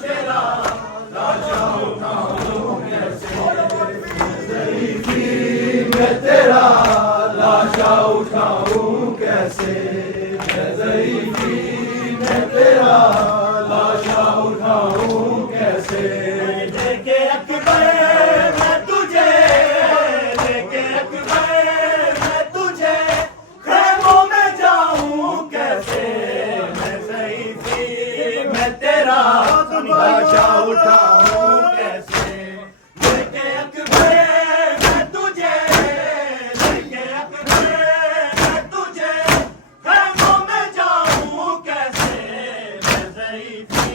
तेरा लाशा उठाऊं कैसे, मैं तेरा लाशा उठाऊं कैसे, मैं ज़ईफ़ी मैं तेरा लाशा उठाऊं कैसे। लेके अकबर मैं तुझे, लेके अकबर मैं तुझे ख़ैमों में जाऊं कैसे, मैं ज़ईफ़ी मैं तेरा लाशा उठाऊं कैसे। लेके अकबर मैं तुझे, लेके अकबर मैं तुझे ख़ैमों में जाऊं कैसे, मैं ज़ईफ़ी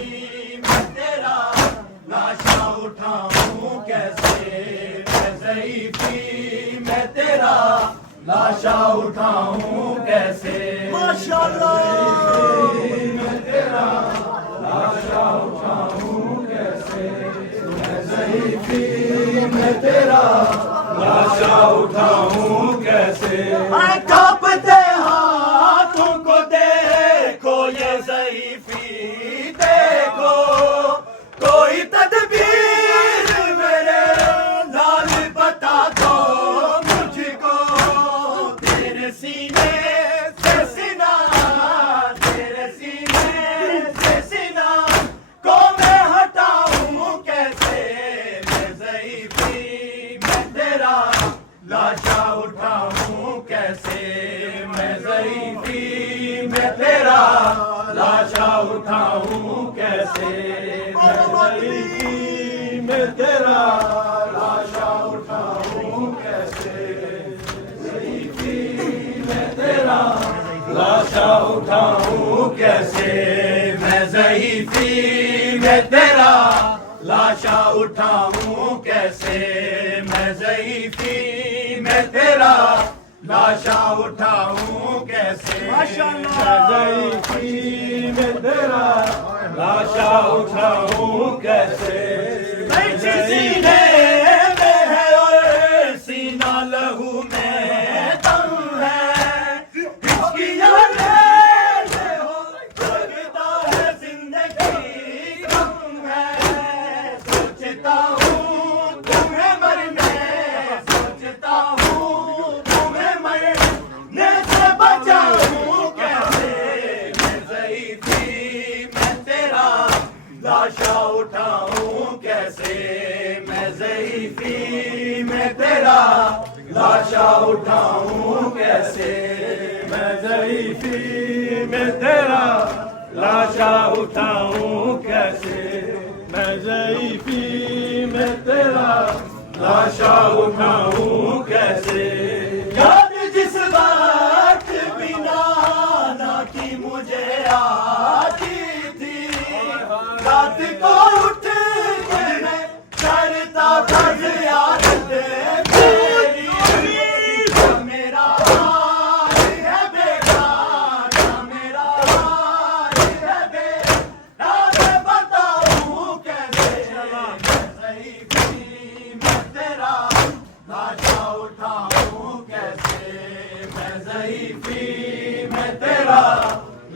मैं तेरा लाशा उठाऊं कैसे, मैं ज़ईफ़ी मैं तेरा लाशा उठाऊं कैसे। माशाअल्लाह मैं तेरा लाशा उठाऊं कैसे, मैं ज़ईफ़ी मैं तेरा लाशा उठाऊं कैसे। कांपते हाथों को देखो ये ज़ईफ़ी देखो, कोई तदबीर मेरे लाल बता दो मुझको। तेरे सीने से सीना, तेरे सीने से सीना को मैं हटाऊं कैसे, मैं ज़ईफ़ी मैं तेरा लाशा उठाऊं कैसे, मैं ज़ईफ़ी मैं तेरा लाशा उठाऊं कैसे, मैं ज़ईफ़ी मैं तेरा लाशा उठाऊं कैसे, ज़ईफ़ी मैं तेरा लाशा उठाऊं कैसे, मैं ज़ईफ़ी मैं तेरा लाशा उठाऊं कैसे, मैं ज़ईफ़ी मैं तेरा लाशा उठाऊं कैसे। ज़ईफ़ी मैं तेरा लाशा उठाऊं कैसे। सीने में है और सीना लहू में दम है, इसकी यादें हो लगता है जिंदगी कम है। सोचता हूँ तुम्हें मरने, सोचता हूँ तुम्हें मरने से बचाऊं कैसे, मैं ज़ईफ़ी मैं तेरा लाशा उठाऊं कैसे, मैं ज़ईफ़ी मैं तेरा लाशा उठाऊं कैसे, मैं ज़ईफ़ी मैं तेरा लाशा उठाऊं कैसे, मैं ज़ईफ़ी मैं तेरा लाशा उठाऊं कैसे। याद जिस बात बिना ना की मुझे आती थी, रात को उठ के मैं करता था ज़ियारत तेरी। क्या मेरा हाल है बेकार, क्या मेरा हाल है बेकार, मैं बताऊं कैसे, मैं ज़ईफ़ी मैं तेरा लाशा उठाऊं कैसे, मैं ज़ईफ़ी मैं तेरा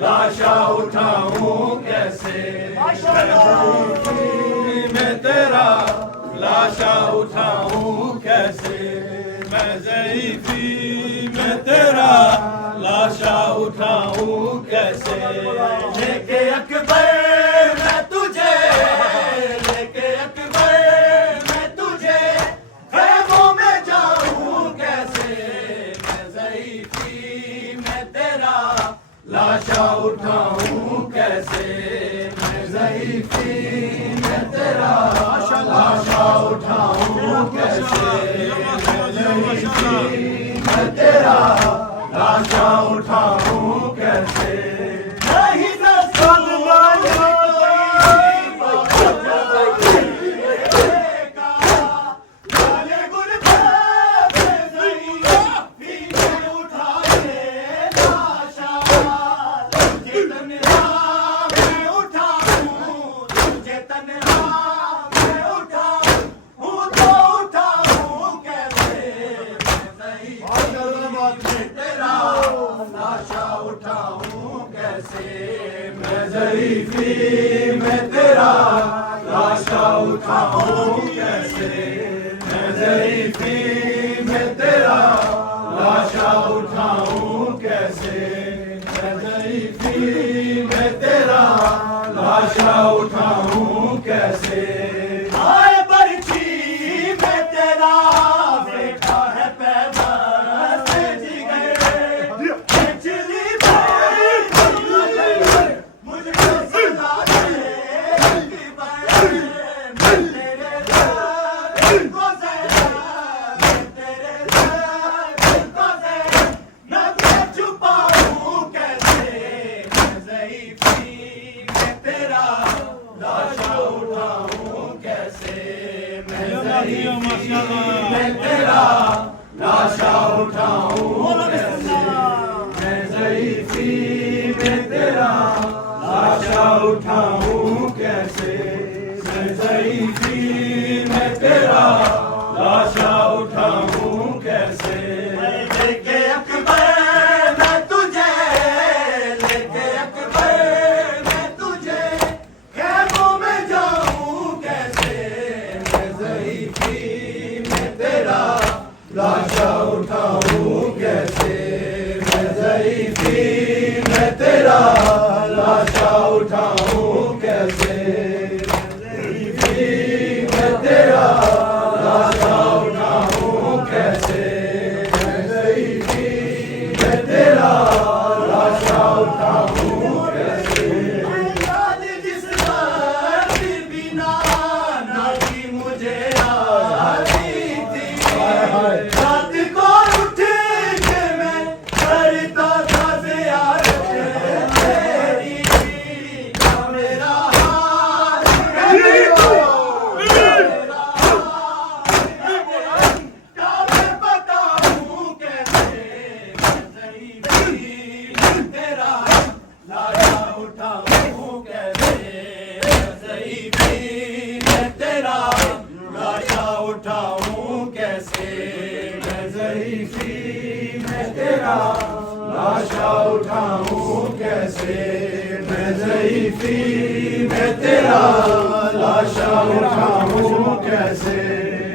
लाशा उठाऊं कैसे, मैं ज़ईफ़ी मैं तेरा लाशा उठाऊं कैसे, मैं ज़ईफ़ी मैं तेरा लाशा उठाऊं कैसे। लेके अकबर मैं तुझे, लेके अकबर मैं तुझे ख़ैमों में जाऊं कैसे, मैं ज़ईफ़ी मैं तेरा लाशा उठाऊं कैसे, मैं ज़ईफ़ी मैं तेरा लाशा उठाऊं कैसे, मैं ज़ईफ़ी मैं तेरा लाशा उठाऊं कैसे। नहीं तेरा लाशा मैं ज़ईफ़ी में तेरा लाशा उठाऊं कैसे, मैं ज़ईफ़ी में तेरा लाशा उठाऊं कैसे, मैं ज़ईफ़ी में तेरा लाशा उठाऊं कैसे। आए बरछी में तेरा बेटा है पैदा से जिगर, खिचली मुझको सजा दे कि मैं तेरे दिल को ज़रा, तेरे दिल को ज़रा न मैं छुपाऊं कैसे, मैं ज़ईफ़ी में तेरा लाशा उठाऊं कैसे, मैं ज़ईफ़ी में तेरा लाशा उठाऊं कैसे, मैं ज़ईफ़ी में तेरा लाशा उठाऊं कैसे, मैं ज़ईफ़ी में तेरा लाशा उठाऊं कैसे। लेके अकबर मैं तुझे, लेके अकबर मैं तुझे ख़ैमों में जाऊं कैसे, मैं ज़ईफ़ी में तेरा लाशा उठाऊं कैसे, मैं ज़ईफ़ी में तेरा लाशा उठाऊं कैसे, ज़ईफ़ी में तेरा लाशा उठाऊं कैसे, मैं ज़ईफ़ी में तेरा लाशा उठाऊं कैसे। याद जिस रात बिना ना की मुझे आती थी, रात को उठ के मैं करता था ज़ियारत तेरी, क्या मेरा हाल है, मेरा हाल है, क्या मैं बताऊं कैसे, मैं ज़ईफ़ी में तेरा लाशा उठाऊं कैसे, मैं ज़ईफ़ी में तेरा लाशा उठाऊं कैसे, मैं ज़ईफ़ी में तेरा लाशा उठाऊं कैसे, मैं ज़ईफ़ी में तेरा लाशा उठाऊं कैसे,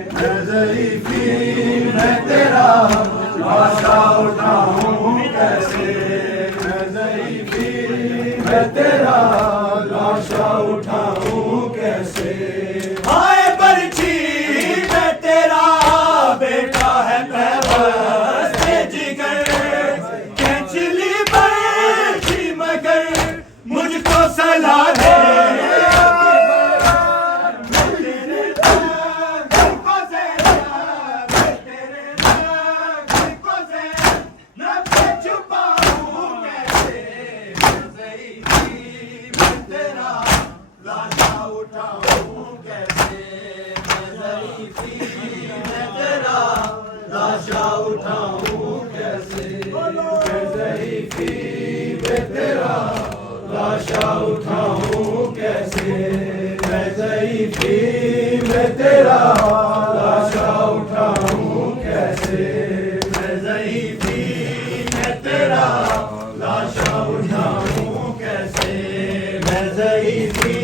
मैं ज़ईफ़ी में तेरा लाशा उठाऊं कैसे, मैं ज़ईफ़ी में तेरा लाशा उठाऊं कैसे। हाय बरछी में तेरा बेटा है पैबंद से जिगर, खिचली बरछी मगर मुझको सला दे लाशा उठाऊं कैसे, मैं ज़ईफ़ी में तेरा लाशा उठाऊं कैसे, मैं ज़ईफ़ी में तेरा लाशा उठाऊं कैसे, मैं ज़ईफ़ी में तेरा लाशा उठाऊं कैसे, मैं ज़ईफ़ी